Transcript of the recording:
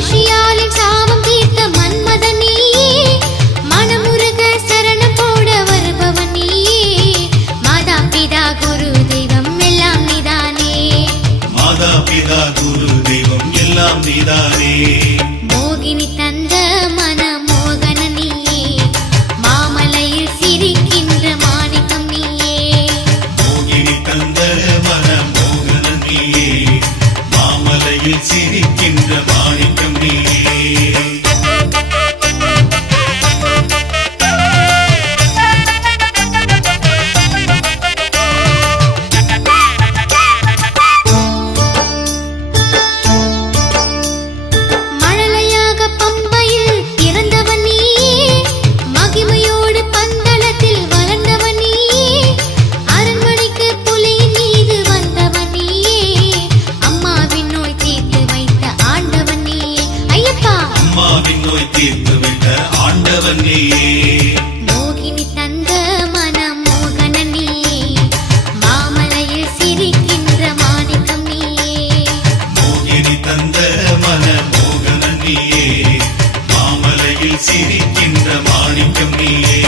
மகிழ்ச்சியாலின் சாபம் தீர்த்த மன்மதன் நீயே, மனமுருக சரணம் போட வருபவன் நீயே. மாதா பிதா குரு தெய்வம் எல்லாம் நீதானே, மாதா பிதா குரு தெய்வம் எல்லாம் நீதானே. மோகினி தந்த மன மோகன நீயே, மாமலையில் சிரிக்கின்ற மாணிக்கம் நீயே. மோகினி தந்த மன மோகன நீயே, மாமலையில் சிரிக்கின்ற மாணிக்கம் நீயே. மழலையாக பம்பையில் பிறந்தவன் நீயே, மகிமையோடு பந்தளத்தில் வளர்ந்தவன் நீயே. அரண்மனைக்கு புலியின் மீது வந்தவன் நீயே, அம்மாவின் நோய் தீர்த்து வைத்த ஆண்டவன் நீயே. ஐயப்பா அம்மாவின் நோய் தீர்த்து விட்ட ஆண்டவன் நீயே. மோகினி தந்த மன மோகன நீயே, மாமலையில் சிரிக்கின்ற மாணிக்கம் நீயே. மோகினி தந்த மன மோகன நீயே, மாமலையில் சிரிக்கின்ற மாணிக்கம் நீயே.